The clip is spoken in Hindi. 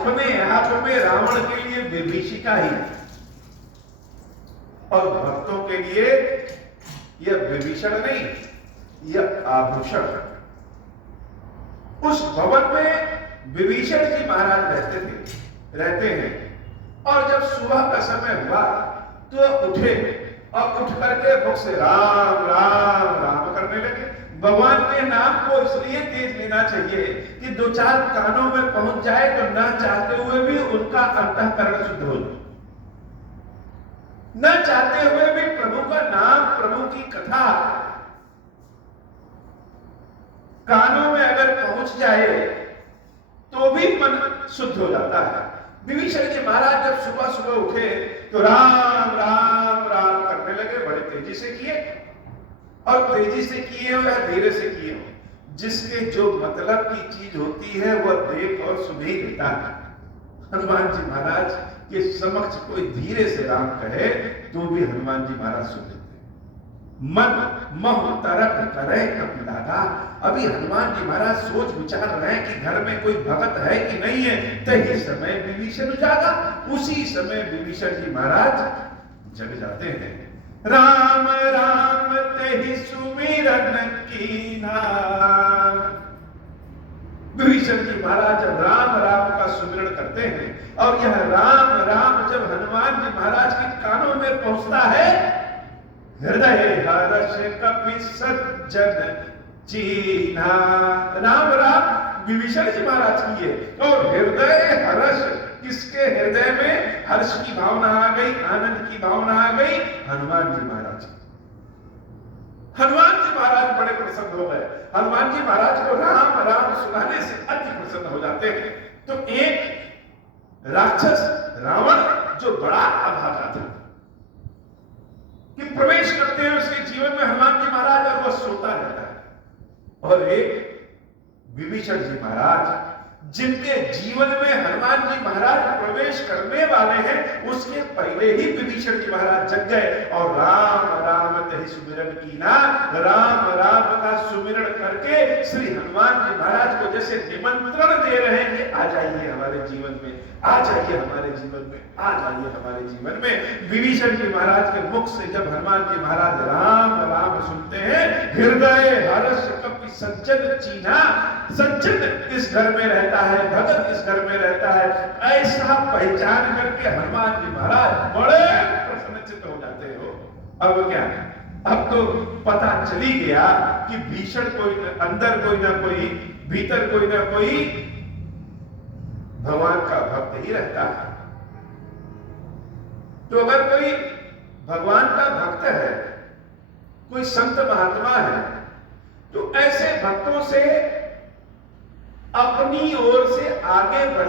अपने हाथों में रावण के लिए विभीषिका ही है और भक्तों के लिए यह विभीषण नहीं, यह आभूषण। उस भवन में विभीषण जी महाराज रहते हैं। और जब सुबह का समय हुआ तो उठे और उठ करके मुख से राम राम राम करने लगे। भगवान के नाम को इसलिए तेज लेना चाहिए कि दो चार कानों में पहुंच जाए तो न चाहते हुए भी उनका अंतःकरण शुद्ध हो जाए, न चाहते हुए भी प्रभु का नाम, प्रभु की कथा कानों में अगर पहुंच जाए तो भी मन शुद्ध हो जाता है। विभीषण जी महाराज जब सुबह सुबह उठे तो राम राम राम करने लगे। बड़े तेजी से किए, और तेजी से किए हो या धीरे से किए हो, जिसके जो मतलब की चीज होती है वह देख और सुन ही लेता है। हनुमान जी महाराज के समक्ष कोई धीरे से राम कहे तो भी हनुमान जी महाराज सुन लेते। मन मह तरक करे कपिलागा। अभी हनुमान जी महाराज सोच विचार रहे हैं कि घर में कोई भगत है कि नहीं है, तही समय विभीषण जागा। उसी समय विभीषण जी महाराज जग जाते हैं। राम राम तेहि सुमिरन कीना। विभीषण जी महाराज जब राम राम का सुमिरन करते हैं और यह राम राम जब हनुमान जी महाराज के कानों में पहुंचता है, हृदय हर्ष कपि सज्जन चीन्हा। राम राम विभीषण जी महाराज की है और हृदय हर्ष, किसके हृदय में हर्ष की भावना आ गई, आनंद की भावना आ गई? हनुमान जी महाराज। हनुमान जी महाराज बड़े प्रसन्न हो गए। हनुमान जी महाराज को राम राम सुनाने से अति प्रसन्न हो जाते हैं। तो एक राक्षस रावण जो बड़ा अभागा था कि प्रवेश करते हैं उसके जीवन में हनुमान जी महाराज और वह सोता रहता है, और एक विभीषण जी महाराज जिनके जीवन में हनुमान जी महाराज प्रवेश करने वाले हैं, उसके पहले ही विभीषण जी महाराज जग गए और राम राम तेहि सुमिरन कीना। राम राम का सुमिरन करके श्री हनुमान जी महाराज को जैसे निमंत्रण दे रहे हैं कि आ जाइए हमारे जीवन में, आ जाइए हमारे जीवन में, आ जाइए हमारे जीवन में। विभीषण जी महाराज के मुख से जब हनुमान जी महाराज राम राम सुनते हैं, हृदय हर्ष कपि सज्जन चीन्हा। सज्जन इस घर में रहता है, भगत इस घर में रहता है, ऐसा पहचान करके हनुमान जी महाराज बड़े प्रसन्नचित्त हो जाते हो। अब क्या, अब तो पता चली गया कि भीषण कोई अंदर कोई ना कोई, भीतर कोई ना कोई भगवान का भक्त ही रहता है। तो अगर कोई भगवान का भक्त है, कोई संत महात्मा है, तो ऐसे भक्तों से अपनी ओर से आगे बढ़